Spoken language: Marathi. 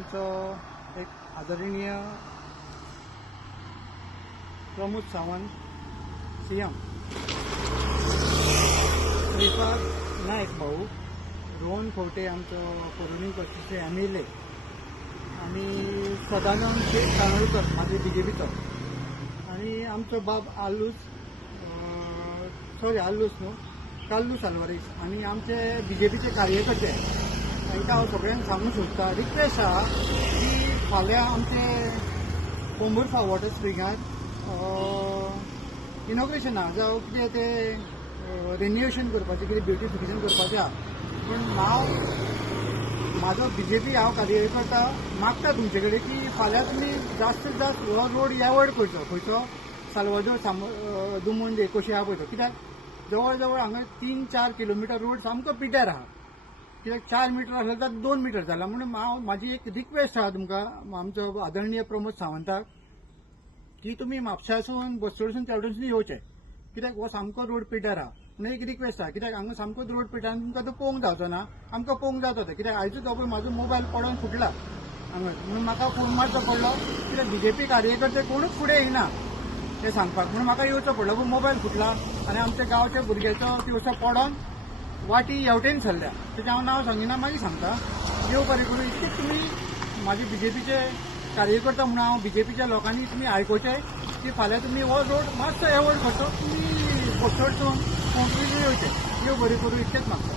आमचो एक आदरणीय प्रमोद सावंत सीएम, श्रीपाद नायक भाऊ, रोहन खंवटे आमचो परभणी पक्षाचे MLA आणि सदानंद शेख कानोळकर माझे BJPचो आणि आमचो बाब आल्लूस न्हू काल्लूस आल्वारीस आणि आमचे BJPचे कार्यकर्ते तांकां हांव सगळ्यांक सांगूंक सोदता, रिक्वेस्ट आहा की फाल्यां आमचे पोंबुर्फा वॉटर स्प्रिंगार इनॉग्रेशन आहा जावं कितें तें रिन्युएशन करपाचें, कितें ब्युटिफिकेशन करपाचें आहा. पूण म्हाजो BJP हांव कार्यकर्ता मागता तुमचे कडेन की फाल्यां तुमी जास्तीत जास्त हो रोड एवॉयड करचो. खंयचो साल्वादोर दुमोंदे कशी आहा पळय तो, कित्याक जवळ जवळ हांगा 3-4 किलोमिटर रोड सामको पिड्ड्यार आहा. कित्याक 4 मीटर आसलो तर 2 मीटर जाला. म्हणून म्हाजी एक रिक्वेस्ट आहा तुमकां, आमचो आदरणीय प्रमोद सावंताक, की तुमी म्हापशासून बस्तोडसून तेवटेसून येवचे, कित्याक हो सामको रोड पिड्ड्यार आहा. म्हणून एक रिक्वेस्ट आहा, कित्याक हांगा सामको रोड पिड्ड्यार तुमकां तो पळोवंक जावचो ना, आमकां पळोवंक जाता तो. कित्याक आयजूच हो पळय म्हाजो मोबायल पडोवन फुटला हांगा, म्हणून म्हाका फोन मारचो पडलो. कित्याक BJP कार्यकर्ते कोणूच फुडें येयना ते सांगपाक, म्हणून म्हाका येवचो पडलो. पूण मोबायल फुटला आनी आमच्या गांवच्या भुरग्याचो तिवसो पडोन वाटी हेवटेन सरल्या. तेजें हांव नांव सांगिना, मागीर सांगता. देव बरें करूं. इतकेंच तुमी म्हाजे BJPचे कार्यकर्ता म्हणून हांव BJPच्या लोकांनी तुमी आयकोचें की फाल्यां तुमी हो रोड मातसो एवॉयड करचो, तुमी बस्तोडसून कोंकणीसून येवचें. देव बरें करूं, इतकेंच मागता.